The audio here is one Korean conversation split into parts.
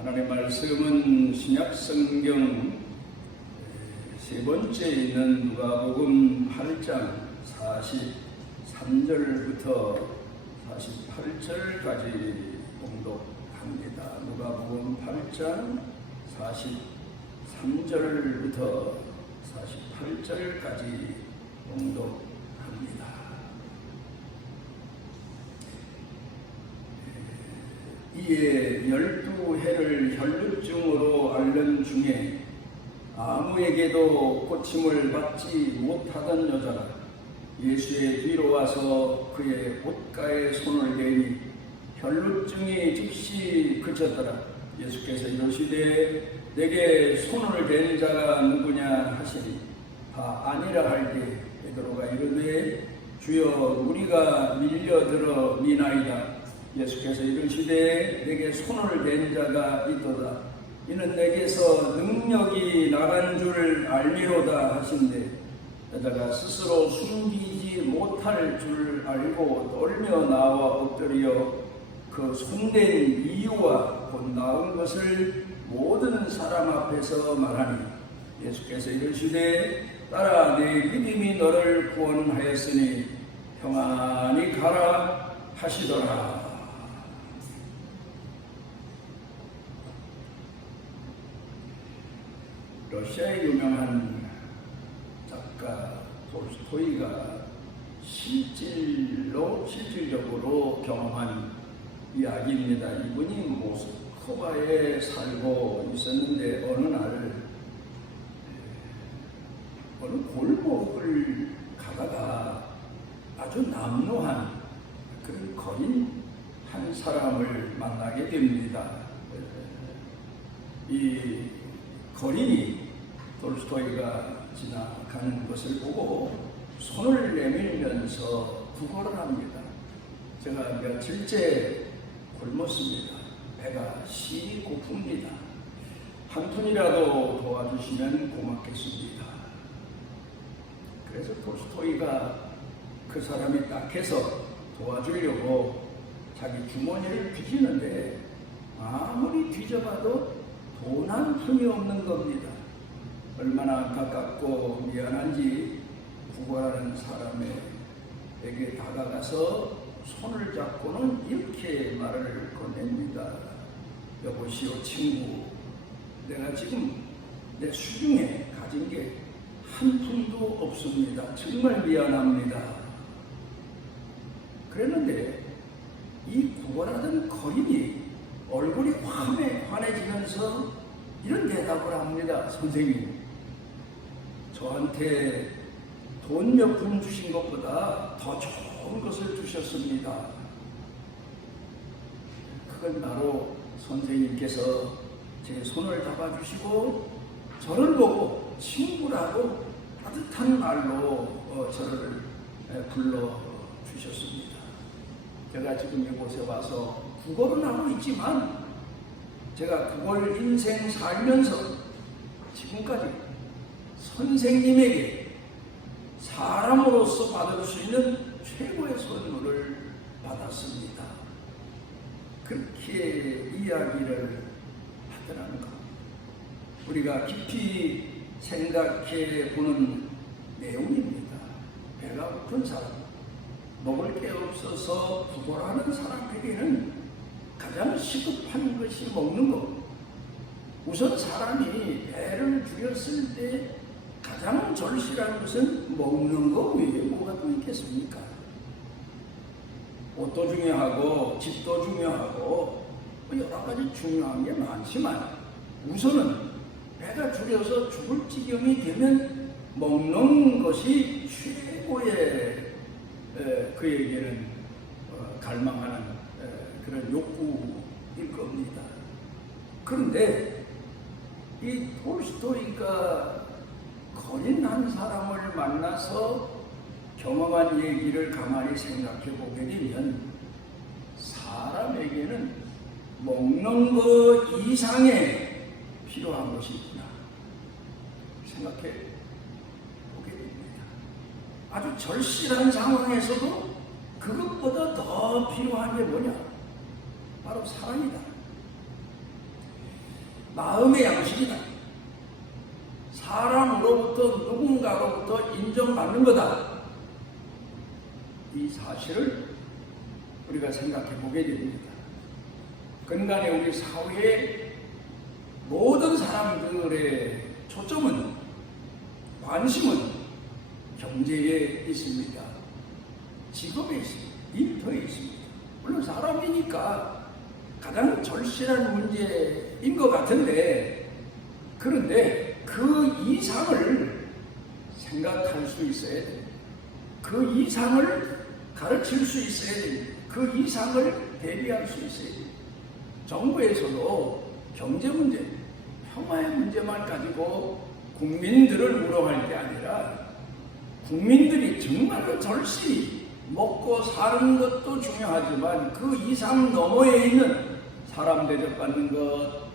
하나님의 말씀은 신약성경 세 번째 있는 누가복음 8장 43절부터 48절까지 봉독합니다. 누가복음 8장 43절부터 48절까지 봉독합니다. 이에 12해를 혈루증으로 앓는 중에 아무에게도 고침을 받지 못하던 여자가 예수의 뒤로 와서 그의 옷가에 손을 대니 혈루증이 즉시 그쳤더라. 예수께서 이르시되 내게 손을 댄 자가 누구냐 하시니 다 아니라 할 때 베드로가 이르되 주여 우리가 밀려들어 미나이다. 예수께서 이르시되 내게 손을 댄 자가 있도다. 이는 내게서 능력이 나간 줄 알미로다 하신대 여자가 스스로 숨기지 못할 줄 알고 떨며 나와 엎드려 그 손댄 이유와 곧 나온 것을 모든 사람 앞에서 말하니 예수께서 이르시되 따라 내 믿음이 너를 구원하였으니 평안히 가라 하시더라. 러시아의 유명한 작가 톨스토이가 실질적으로 경험한 이야기입니다. 이분이 모스크바에 살고 있었는데 어느 골목을 가다가 아주 남루한 그런 거인 한 사람을 만나게 됩니다. 이 거린이 톨스토이가 지나가는 것을 보고 손을 내밀면서 구걸을 합니다. 제가 며칠째 굶었습니다. 배가 시리 고픕니다. 한 푼이라도 도와주시면 고맙겠습니다. 그래서 톨스토이가 그 사람이 딱해서 도와주려고 자기 주머니를 뒤지는데 아무리 뒤져봐도 돈 한 푼이 없는 겁니다. 얼마나 가깝고 미안한지 구걸하는 사람에게 다가가서 손을 잡고는 이렇게 말을 건넵니다. 여보시오 친구, 내가 지금 내 수중에 가진 게 한 푼도 없습니다. 정말 미안합니다. 그랬는데 이 구걸하던 거인이 얼굴이 환해지면서 이런 대답을 합니다. 선생님, 저한테 돈 몇 푼 주신 것보다 더 좋은 것을 주셨습니다. 그건 바로 선생님께서 제 손을 잡아주시고 저를 보고 친구라고 따뜻한 말로 저를 불러주셨습니다. 제가 지금 이곳에 와서 구걸은 하고 있지만 제가 구걸 인생 살면서 지금까지 선생님에게 사람으로서 받을 수 있는 최고의 선물을 받았습니다. 그렇게 이야기를 하더라는 것. 우리가 깊이 생각해 보는 내용입니다. 배가 고픈 사람, 먹을 게 없어서 구걸하는 사람에게는 가장 시급한 것이 먹는 것. 우선 사람이 배를 줄였을 때 가장 절실한 것은 먹는 것 외에 뭐가 또 있겠습니까? 옷도 중요하고 집도 중요하고 여러 가지 중요한 게 많지만 우선은 배가 줄여서 죽을 지경이 되면 먹는 것이 최고의 그에게는 갈망하는 그런 욕구일 겁니다. 그런데 이 톨스토이가 거린 한 사람을 만나서 경험한 얘기를 가만히 생각해 보게 되면 사람에게는 먹는 것 이상의 필요한 것이 있구나 생각해 보게 됩니다. 아주 절실한 상황에서도 그것보다 더 필요한 게 뭐냐? 바로 사랑이다. 마음의 양식이다. 사람으로부터 누군가로부터 인정받는 거다. 이 사실을 우리가 생각해 보게 됩니다. 근간에 우리 사회의 모든 사람들의 초점은, 관심은 경제에 있습니다. 직업에 있습니다. 일터에 있습니다. 물론 사람이니까 가장 절실한 문제인 것 같은데, 그런데 그 이상을 생각할 수 있어야 됩니다. 그 이상을 가르칠 수 있어야 됩니다. 그 이상을 대비할 수 있어야 됩니다. 정부에서도 경제 문제, 평화의 문제만 가지고 국민들을 물어갈 게 아니라, 국민들이 정말로 절실히 먹고 사는 것도 중요하지만 그 이상 너머에 있는 사람 대접받는 것,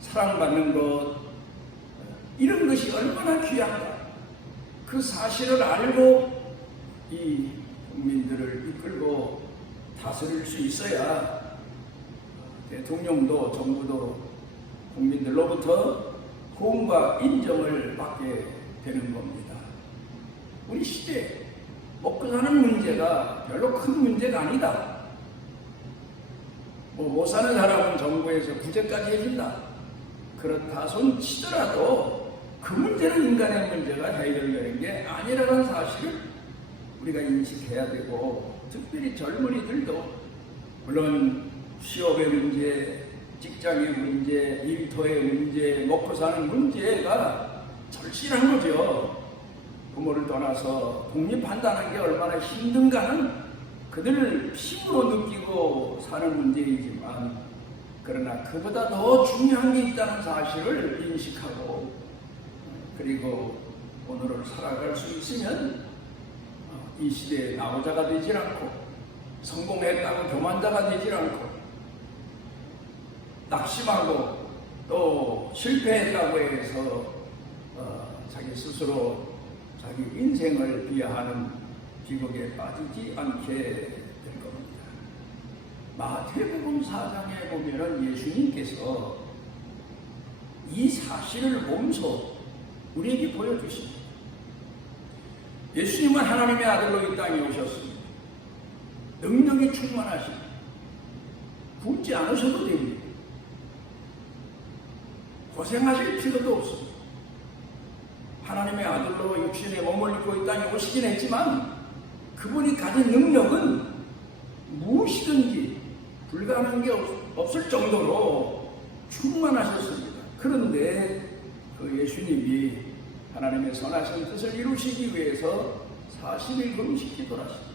사랑받는 것, 이런 것이 얼마나 귀한가. 그 사실을 알고 이 국민들을 이끌고 다스릴 수 있어야 대통령도 정부도 국민들로부터 호응과 인정을 받게 되는 겁니다. 우리 시대에 먹고 사는 문제가 별로 큰 문제가 아니다. 못 사는 사람은 정부에서 구제까지 해준다. 그렇다 손 치더라도 그 문제는 인간의 문제가 해결되는 게 아니라는 사실을 우리가 인식해야 되고, 특별히 젊은이들도 물론 취업의 문제, 직장의 문제, 일터의 문제, 먹고 사는 문제가 절실한 거죠. 부모를 떠나서 독립한다는 게 얼마나 힘든가는 그들을 피부로 느끼고 사는 문제이지만, 그러나 그보다 더 중요한 게 있다는 사실을 인식하고, 그리고 오늘을 살아갈 수 있으면 이 시대에 나오자가 되질 않고, 성공했다고 교만자가 되질 않고, 낙심하고 또 실패했다고 해서 자기 스스로 자기 인생을 비하하는 비극에 빠지지 않게 될 겁니다. 마태복음 4장에 보면은 예수님께서 이 사실을 몸소 우리에게 보여주십니다. 예수님은 하나님의 아들로 이 땅에 오셨습니다. 능력이 충만하십니다. 굶지 않으셔도 됩니다. 고생하실 필요도 없습니다. 하나님의 아들로 육신에 몸을 입고 이 땅에 오시긴 했지만, 그분이 가진 능력은 무엇이든지 불가능한 게 없을 정도로 충만하셨습니다. 그런데 그 예수님이 하나님의 선하신 뜻을 이루시기 위해서 40일 금식 기도를 하십니다.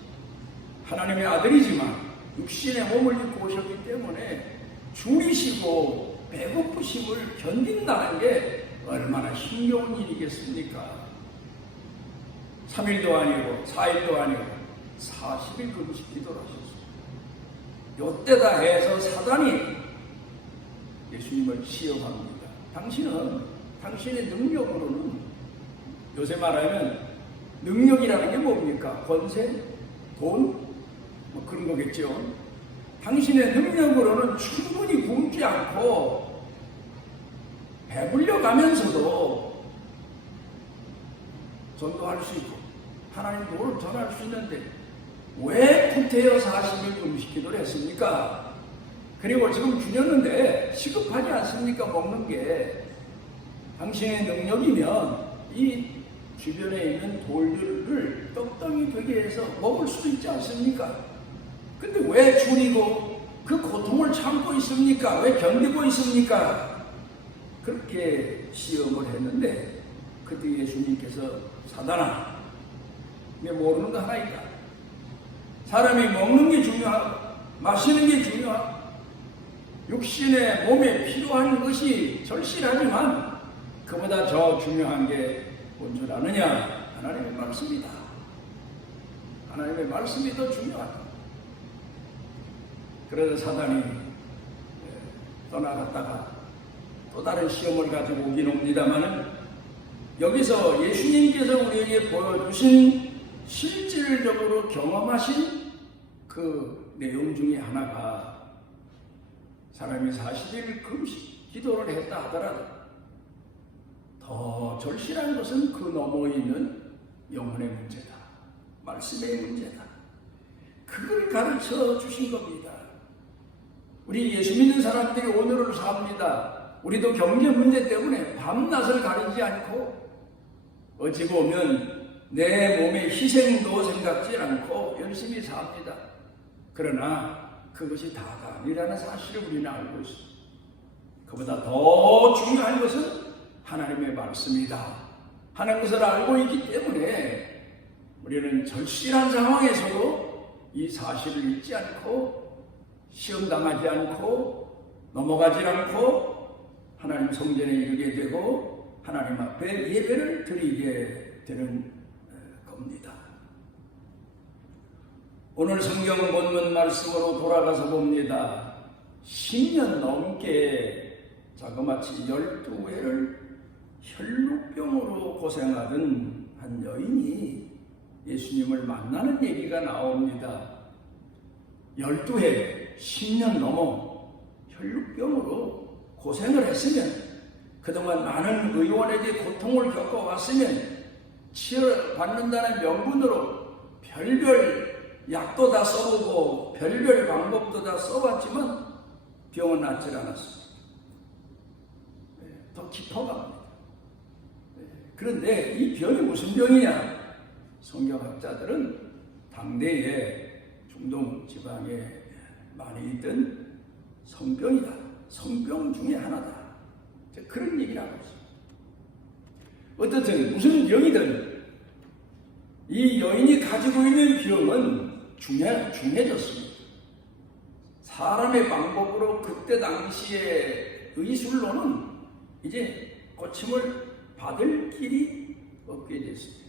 하나님의 아들이지만 육신의 몸을 입고 오셨기 때문에 줄이시고 배고프심을 견딘다는 게 얼마나 힘겨운 일이겠습니까? 3일도 아니고 4일도 아니고 40일 금식 기도를 하셨어요. 요때다 해서 사단이 예수님을 시험합니다. 당신은 당신의 능력으로는, 요새 말하면 능력이라는 게 뭡니까? 권세? 돈? 뭐 그런 거겠죠. 당신의 능력으로는 충분히 굶지 않고 배불려 가면서도 전도할 수 있고 하나님 도를 전할 수 있는데 왜 구태여 40일 금식 기도를 했습니까? 그리고 지금 주녔는데 시급하지 않습니까? 먹는 게. 당신의 능력이면 이 주변에 있는 돌들을 떡덩이 되게 해서 먹을 수도 있지 않습니까? 근데 왜 줄이고 그 고통을 참고 있습니까? 왜 견디고 있습니까? 그렇게 시험을 했는데, 그때 예수님께서 사단아, 내가 모르는 거 하나 있다. 사람이 먹는 게 중요하고 마시는 게 중요하고 육신의 몸에 필요한 것이 절실하지만 그보다 더 중요한 게 뭔 줄 아느냐? 하나님의 말씀이다. 하나님의 말씀이 더 중요하다. 그래서 사단이 떠나갔다가 또 다른 시험을 가지고 오긴 옵니다만, 여기서 예수님께서 우리에게 보여주신 실질적으로 경험하신 그 내용 중에 하나가 사람이 40일 금식 기도를 했다 하더라도 더 절실한 것은 그 너머에 있는 영혼의 문제다. 말씀의 문제다. 그걸 가르쳐 주신 겁니다. 우리 예수 믿는 사람들이 오늘을 삽니다. 우리도 경제 문제 때문에 밤낮을 가리지 않고 어찌 보면 내 몸의 희생도 생각지 않고 열심히 삽니다. 그러나 그것이 다가 아니라는 사실을 우리는 알고 있습니다. 그보다 더 중요한 것은 하나님의 말씀이다 하는 것을 알고 있기 때문에 우리는 절실한 상황에서도 이 사실을 잊지 않고 시험당하지 않고 넘어가지 않고 하나님 성전에 이르게 되고 하나님 앞에 예배를 드리게 되는 겁니다. 오늘 성경 본문 말씀으로 돌아가서 봅니다. 10년 넘게 자그마치 12회를 혈루병으로 고생하던 한 여인이 예수님을 만나는 얘기가 나옵니다. 12회, 10년 넘어 혈루병으로 고생을 했으면 그동안 많은 의원에게 고통을 겪어왔으면 치료받는다는 명분으로 별별 약도 다 써보고 별별 방법도 다 써봤지만 병은 낫질 않았습니다. 더 깊어갑니다. 그런데 이 병이 무슨 병이냐? 성경학자들은 당대에 중동 지방에 많이 있던 성병이다. 성병 중에 하나다. 그런 얘기를 하고 있습니다. 어떻든 무슨 병이든 이 여인이 가지고 있는 병은 중해졌습니다. 사람의 방법으로 그때 당시의 의술로는 이제 고침을 받을 길이 없게 됐습니다.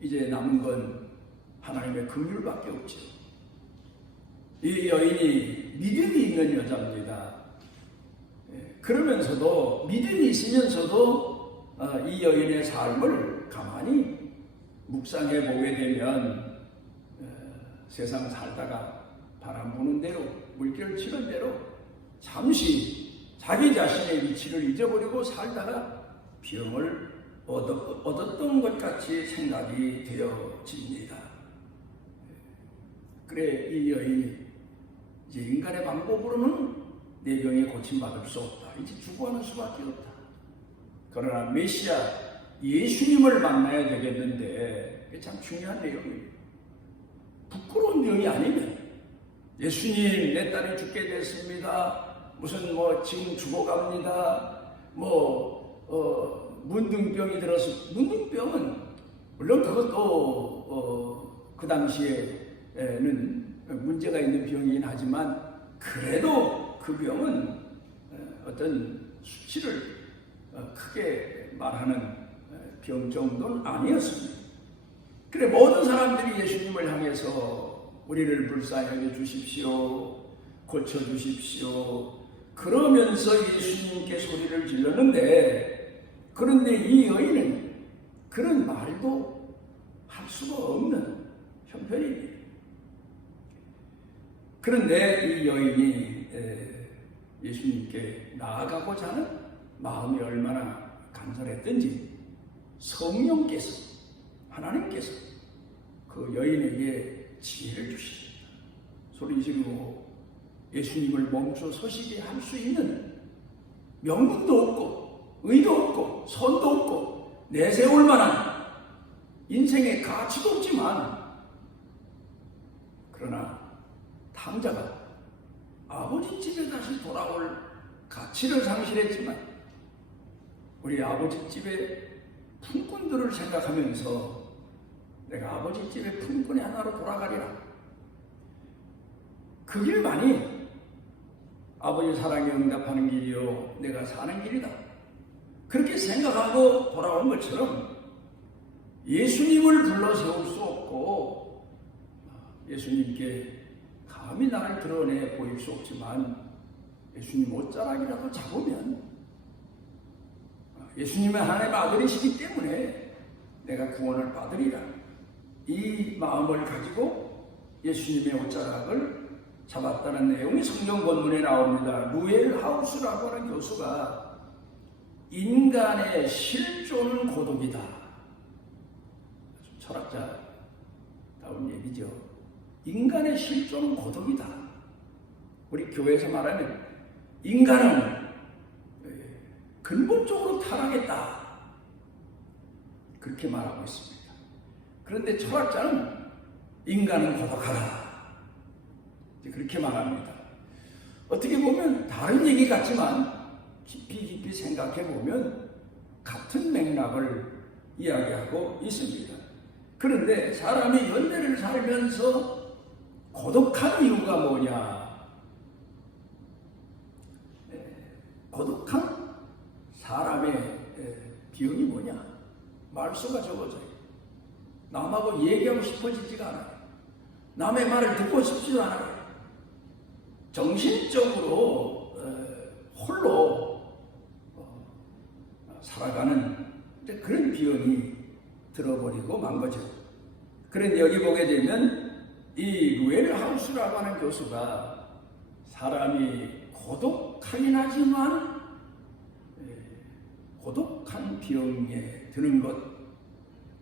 이제 남은 건 하나님의 긍휼밖에 없죠. 이 여인이 믿음이 있는 여자입니다. 그러면서도 믿음이 있으면서도 이 여인의 삶을 가만히 묵상해 보게 되면 세상 살다가 바람 부는 대로 물결 치는 대로 잠시 자기 자신의 위치를 잊어버리고 살다가 병을 얻었던 것 같이 생각이 되어집니다. 그래 이 여인이 이제 인간의 방법으로는 내 병에 고침받을 수 없다. 이제 죽어가는 수밖에 없다. 그러나 메시아 예수님을 만나야 되겠는데 그게 참 중요한 내용입니다. 부끄러운 병이 아니면 예수님 내 딸이 죽게 됐습니다. 무슨 지금 죽어갑니다. 문둥병이 들어서 문둥병은 물론 그것도 그 당시에는 문제가 있는 병이긴 하지만 그래도 그 병은 어떤 수치를 크게 말하는 병 정도는 아니었습니다. 그래 모든 사람들이 예수님을 향해서 우리를 불쌍히 주십시오. 고쳐주십시오. 그러면서 예수님께 소리를 질렀는데 그런데 이 여인은 그런 말도 할 수가 없는 형편입니다. 그런데 이 여인이 예수님께 나아가고자 하는 마음이 얼마나 간절했던지 성령께서 하나님께서 그 여인에게 지혜를 주십니다. 소리 지르고 예수님을 멈춰 서시게 할 수 있는 명분도 없고 의도 없고 선도 없고 내세울 만한 인생의 가치도 없지만 그러나 탕자가 아버지 집에 다시 돌아올 가치를 상실했지만 우리 아버지 집의 품꾼들을 생각하면서 내가 아버지 집의 품꾼의 하나로 돌아가리라. 그 길만이 아버지 사랑에 응답하는 길이요 내가 사는 길이다. 그렇게 생각하고 돌아온 것처럼 예수님을 불러 세울 수 없고 예수님께 감히 나를 드러내 보일 수 없지만 예수님 옷자락이라도 잡으면 예수님은 하나님의 아들이시기 때문에 내가 구원을 받으리라. 이 마음을 가지고 예수님의 옷자락을 잡았다는 내용이 성경 본문에 나옵니다. 루엘 하우스라고 하는 교수가 인간의 실존은 고독이다. 철학자다운 얘기죠. 인간의 실존은 고독이다. 우리 교회에서 말하면 인간은 근본적으로 타락했다. 그렇게 말하고 있습니다. 그런데 철학자는 인간은 고독하다. 그렇게 말합니다. 어떻게 보면 다른 얘기 같지만 깊이 생각해 보면 같은 맥락을 이야기하고 있습니다. 그런데 사람이 연대를 살면서 고독한 이유가 뭐냐? 고독한 사람의 비용이 뭐냐? 말수가 적어져요. 남하고 얘기하고 싶어지지가 않아요. 남의 말을 듣고 싶지도 않아요. 정신적으로 홀로 살아가는 그런 비용이 들어버리고 만 거죠. 그런데 여기 보게 되면 이 루엘 하우스라고 하는 교수가 사람이 고독하긴 하지만 고독한 병에 드는 것,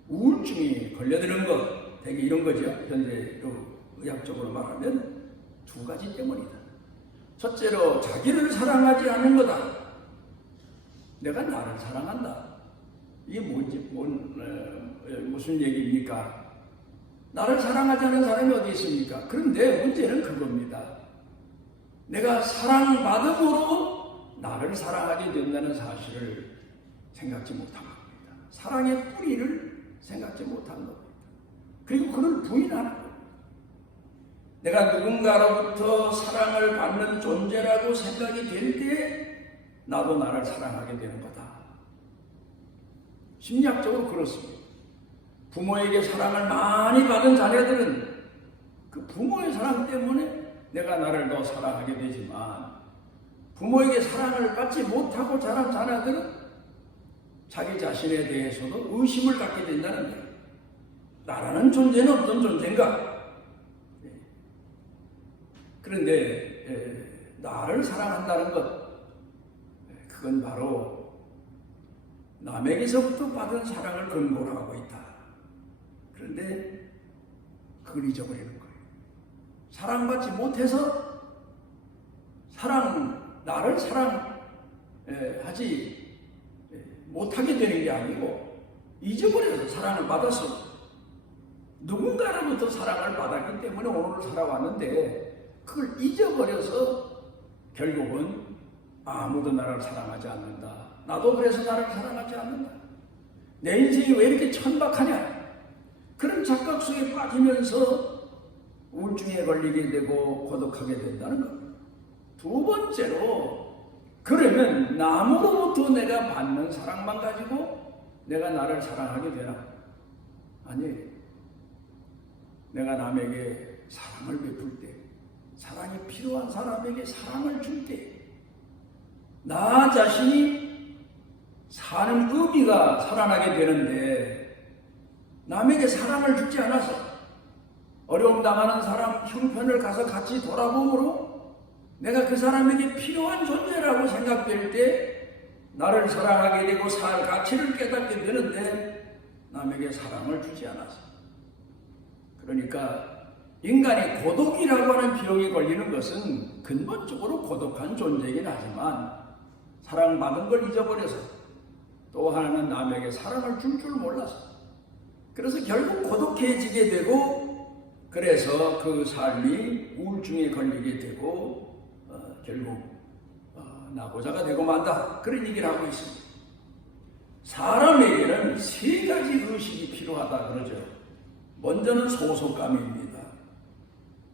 우울증에 걸려드는 것, 되게 이런 거죠. 현재로 의학적으로 말하면 두 가지 때문이다. 첫째로 자기를 사랑하지 않는 거다. 내가 나를 사랑한다. 이게 무슨 얘기입니까? 나를 사랑하지 않는 사람이 어디 있습니까? 그런데 문제는 그겁니다. 내가 사랑받음으로 나를 사랑하게 된다는 사실을 생각지 못한 겁니다. 사랑의 뿌리를 생각지 못한 겁니다. 그리고 그걸 부인하는 겁니다. 내가 누군가로부터 사랑을 받는 존재라고 생각이 될 때 나도 나를 사랑하게 되는 거다. 심리학적으로 그렇습니다. 부모에게 사랑을 많이 받은 자녀들은 그 부모의 사랑 때문에 내가 나를 더 사랑하게 되지만 부모에게 사랑을 받지 못하고 자란 자녀들은 자기 자신에 대해서도 의심을 갖게 된다는 거예요. 나라는 존재는 어떤 존재인가? 그런데 나를 사랑한다는 것, 그건 바로 남에게서부터 받은 사랑을 근거로 하고 있다. 그런데 그걸 잊어버리는 거예요. 사랑받지 못해서 나를 사랑하지 못하게 되는 게 아니고 잊어버려서 사랑을 받았어. 누군가로부터 사랑을 받았기 때문에 오늘을 살아왔는데 그걸 잊어버려서 결국은 아무도 나를 사랑하지 않는다. 나도 그래서 나를 사랑하지 않는다. 내 인생이 왜 이렇게 천박하냐? 그런 착각 속에 빠지면서 우울증에 걸리게 되고 고독하게 된다는 겁니다. 두 번째로, 그러면 남으로부터 내가 받는 사랑만 가지고 내가 나를 사랑하게 되나? 아니에요. 내가 남에게 사랑을 베풀 때, 사랑이 필요한 사람에게 사랑을 줄 때, 나 자신이 사는 의미가 살아나게 되는데, 남에게 사랑을 주지 않아서 어려움 당하는 사람 형편을 가서 같이 돌아봄으로 내가 그 사람에게 필요한 존재라고 생각될 때 나를 사랑하게 되고 살 가치를 깨닫게 되는데 남에게 사랑을 주지 않아서. 그러니까 인간이 고독이라고 하는 병에 걸리는 것은 근본적으로 고독한 존재이긴 하지만 사랑받은 걸 잊어버려서 또 하나는 남에게 사랑을 줄 줄 몰라서 그래서 결국 고독해지게 되고 그래서 그 삶이 우울증에 걸리게 되고 결국 낙오자가 되고 만다. 그런 얘기를 하고 있습니다. 사람에게는 세 가지 의식이 필요하다 그러죠. 먼저는 소속감입니다.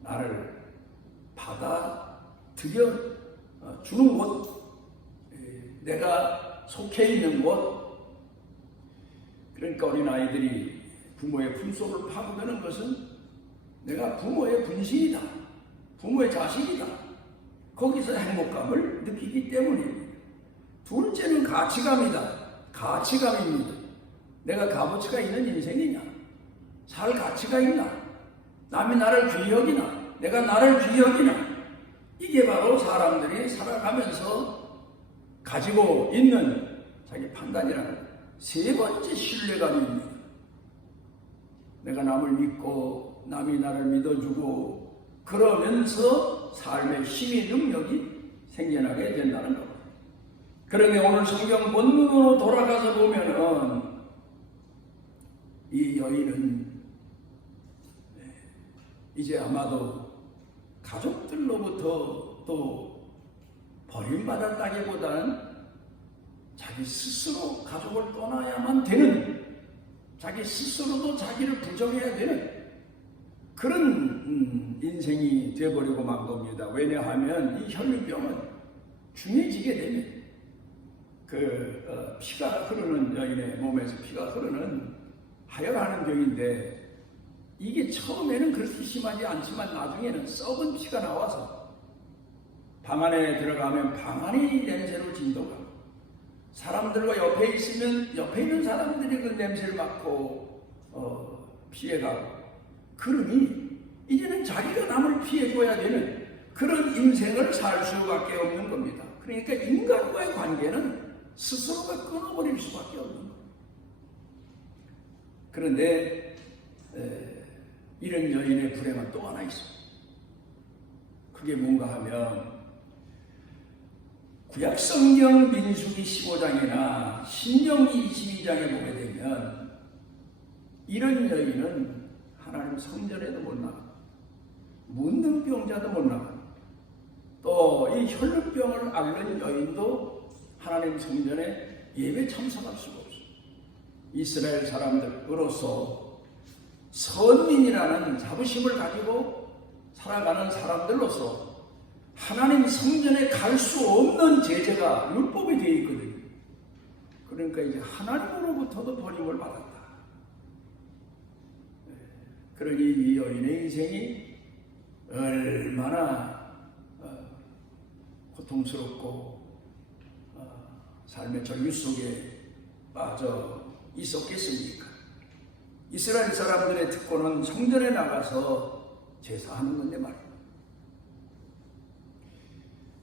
나를 받아들여 주는 곳, 내가 속해 있는 곳. 그러니까 어린아이들이 부모의 품속을 파고드는 것은 내가 부모의 분신이다. 부모의 자식이다. 거기서 행복감을 느끼기 때문입니다. 둘째는 가치감이다. 가치감입니다. 내가 값어치가 있는 인생이냐? 살 가치가 있나? 남이 나를 귀히 여기나? 내가 나를 귀히 여기나? 이게 바로 사람들이 살아가면서 가지고 있는 자기 판단이라는 세 번째 신뢰감입니다. 내가 남을 믿고 남이 나를 믿어주고 그러면서 삶의 힘의 능력이 생겨나게 된다는 겁니다. 그런데 오늘 성경 본문으로 돌아가서 보면은 이 여인은 이제 아마도 가족들로부터 또 버림받았다기보다는 자기 스스로 가족을 떠나야만 되는, 자기 스스로도 자기를 부정해야 되는 그런 인생이 되어버리고 만 겁니다. 왜냐하면 이 혈류병은 중해지게 되면 피가 흐르는, 여인의 몸에서 피가 흐르는 하혈하는 병인데, 이게 처음에는 그렇게 심하지 않지만 나중에는 썩은 피가 나와서 방 안에 들어가면 방 안이 냄새로 진동하고, 사람들과 옆에 있으면 옆에 있는 사람들이 그 냄새를 맡고 피해가고, 그러니 이제는 자기가 남을 피해줘야 되는 그런 인생을 살 수밖에 없는 겁니다. 그러니까 인간과의 관계는 스스로가 끊어버릴 수밖에 없는 겁니다. 그런데 이런 여인의 불행은 또 하나 있습니다. 그게 뭔가 하면 구약성경 민수기 15장이나 신명기 22장에 보게 되면 이런 여인은 하나님 성전에도 못 나가고 문둥병자도 못 나가고 또 이 혈루병을 앓는 여인도 하나님 성전에 예배 참석할 수가 없어요. 이스라엘 사람들로서 선민이라는 자부심을 가지고 살아가는 사람들로서 하나님 성전에 갈 수 없는 제재가 율법이 되어 있거든요. 그러니까 이제 하나님으로부터도 버림을 받았다. 그러니 이 여인의 인생이 얼마나 고통스럽고 삶의 전류 속에 빠져 있었겠습니까? 이스라엘 사람들의 특권은 성전에 나가서 제사하는 건데 말이에요.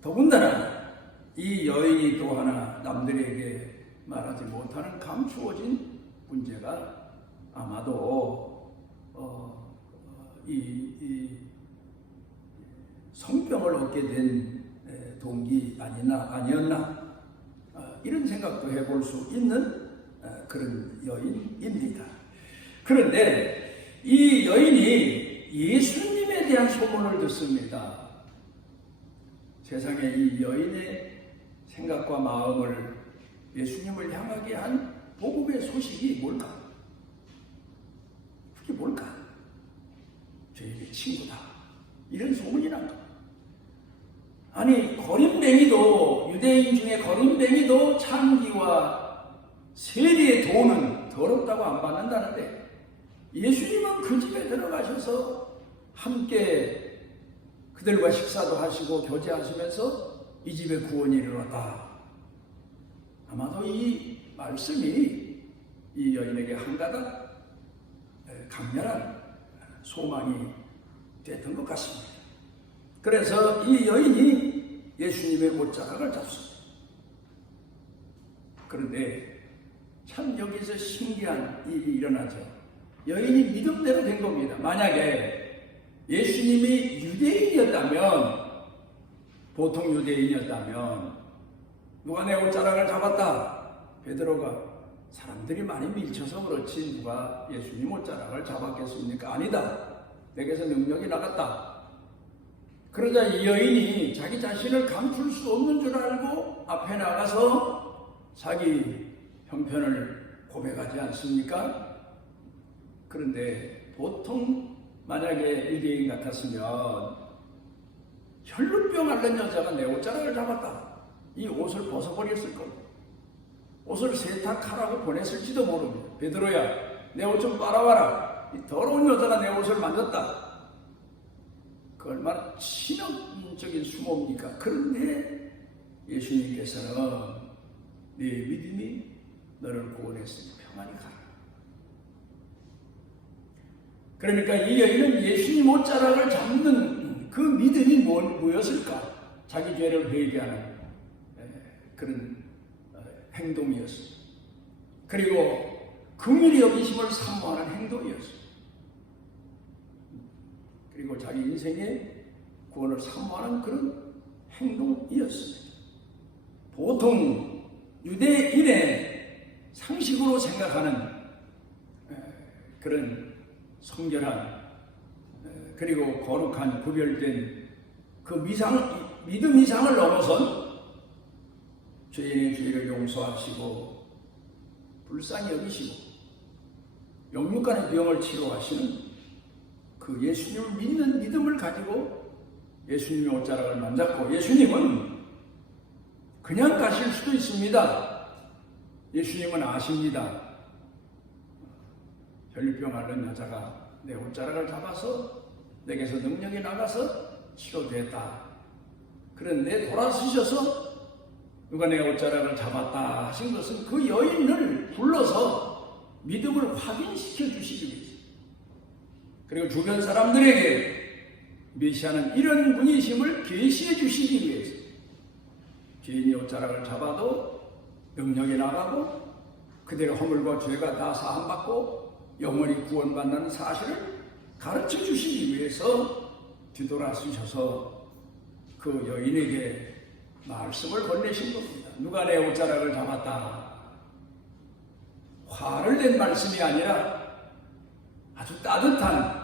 더군다나 이 여인이 또 하나 남들에게 말하지 못하는 감추어진 문제가 아마도 이 성병을 얻게 된 동기 아니었나 이런 생각도 해볼 수 있는 그런 여인입니다. 그런데 이 여인이 예수님에 대한 소문을 듣습니다. 세상에 이 여인의 생각과 마음을 예수님을 향하게 한 복음의 소식이 뭘까? 그게 뭘까? 저에게 친구다. 이런 소문이 난 겁니다. 아니, 거린뱅이도, 유대인 중에 거린뱅이도 창기와 세리의 돈은 더럽다고 안 받는다는데 예수님은 그 집에 들어가셔서 함께 그들과 식사도 하시고 교제하시면서 이 집에 구원이 일어났다. 아마도 이 말씀이 이 여인에게 한가닥 강렬한 소망이 됐던 것 같습니다. 그래서 이 여인이 예수님의 옷자락을 잡습니다. 그런데 참 여기서 신기한 일이 일어나죠. 여인이 믿음대로 된 겁니다. 만약에 예수님이 유대인이었다면, 보통 유대인이었다면 누가 내 옷자락을 잡았다. 베드로가 사람들이 많이 밀쳐서 그렇지 누가 예수님 옷자락을 잡았겠습니까? 아니다. 내게서 능력이 나갔다. 그러자 이 여인이 자기 자신을 감출 수 없는 줄 알고 앞에 나가서 자기 형편을 고백하지 않습니까? 그런데 보통 만약에 유대인 같았으면 혈루병 앓는 여자가 내 옷자락을 잡았다. 이 옷을 벗어버렸을 겁니다. 옷을 세탁하라고 보냈을지도 모릅니다. 베드로야, 내 옷 좀 빨아와라. 이 더러운 여자가 내 옷을 만졌다. 그 얼마나 치명적인 수모입니까? 그런데 예수님께서는 네 믿음이 너를 구원했으니 평안히 가라. 그러니까 이 여인은 예수님 옷자락을 잡는 그 믿음이 뭐였을까? 자기 죄를 회개하는 그런 행동이었습니다. 그리고 긍휼히 여기심을 사모하는 행동이었습니다. 그리고 자기 인생의 구원을 사모하는 그런 행동이었습니다. 보통 유대인의 상식으로 생각하는 그런 성결한 그리고 거룩한 구별된 그 믿음 이상을 넘어선 죄인의 죄를 용서하시고 불쌍히 여기시고 영육간의 병을 치료하시는 그 예수님을 믿는 믿음을 가지고 예수님의 옷자락을 만졌고, 예수님은 그냥 가실 수도 있습니다. 예수님은 아십니다. 혈류병 앓는 여자가 내 옷자락을 잡아서 내게서 능력이 나가서 치료됐다. 그런데 돌아서셔서 누가 내 옷자락을 잡았다 하신 것은 그 여인을 불러서 믿음을 확인시켜 주시기 위해서, 그리고 주변 사람들에게 메시아는 이런 분이심을 계시해 주시기 위해서, 죄인이 옷자락을 잡아도 능력이 나가고 그들의 허물과 죄가 다 사함받고 영원히 구원받는 사실을 가르쳐 주시기 위해서 뒤돌아서셔서 그 여인에게 말씀을 건네신 겁니다. 누가 내 옷자락을 잡았다. 화를 낸 말씀이 아니라 아주 따뜻한,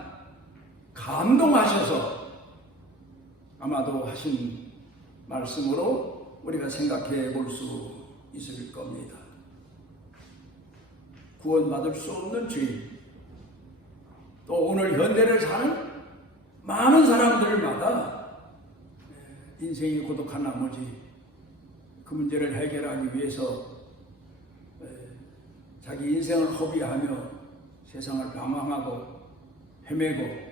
감동하셔서 아마도 하신 말씀으로 우리가 생각해 볼 수 있을 겁니다. 구원받을 수 없는 죄인, 또 오늘 현대를 사는 많은 사람들마다 인생이 고독한 나머지 그 문제를 해결하기 위해서 자기 인생을 허비하며 세상을 방황하고 헤매고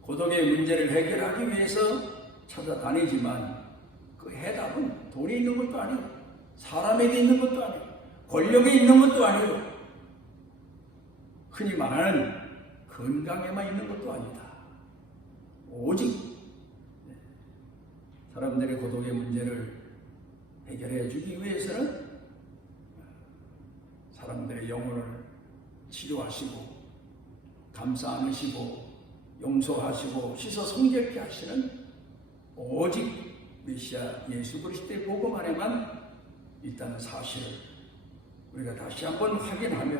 고독의 문제를 해결하기 위해서 찾아다니지만 그 해답은 돈이 있는 것도 아니고 사람에게 있는 것도 아니고 권력에 있는 것도 아니고 흔히 말하는 건강에만 있는 것도 아니다. 오직 사람들의 고독의 문제를 해결해 주기 위해서는 사람들의 영혼을 치료하시고 감싸 안으시고 용서하시고 씻어 성결케 하시는 오직 메시아 예수 그리스도의 복음 안에만 있다는 사실을 우리가 다시 한번 확인하며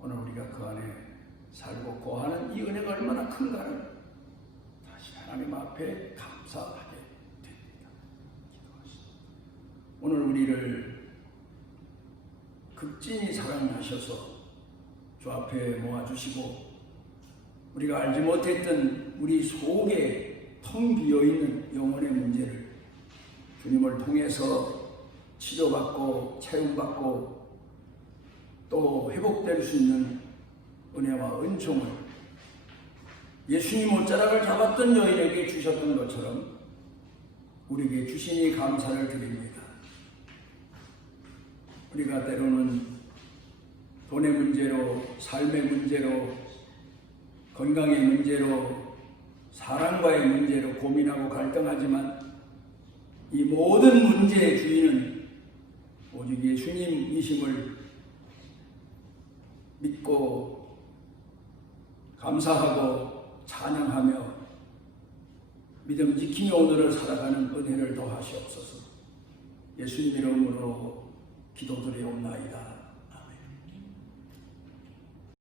오늘 우리가 그 안에 살고 거하는 이 은혜가 얼마나 큰가를 다시 하나님 앞에 감사하게 됩니다. 기도하시죠. 오늘 우리를 극진히 사랑하셔서 주 앞에 모아주시고 우리가 알지 못했던 우리 속에 텅 비어있는 영혼의 문제를 주님을 통해서 치료받고 채움받고 또 회복될 수 있는 은혜와 은총을 예수님 옷자락을 잡았던 여인에게 주셨던 것처럼 우리에게 주시니 감사를 드립니다. 우리가 때로는 돈의 문제로, 삶의 문제로, 건강의 문제로, 사랑과의 문제로 고민하고 갈등하지만 이 모든 문제의 주인은 오직 예수님이심을 믿고 감사하고 찬양하며 믿음 지키며 오늘을 살아가는 은혜를 더하시옵소서. 예수님 이름으로 기도드리옵나이다.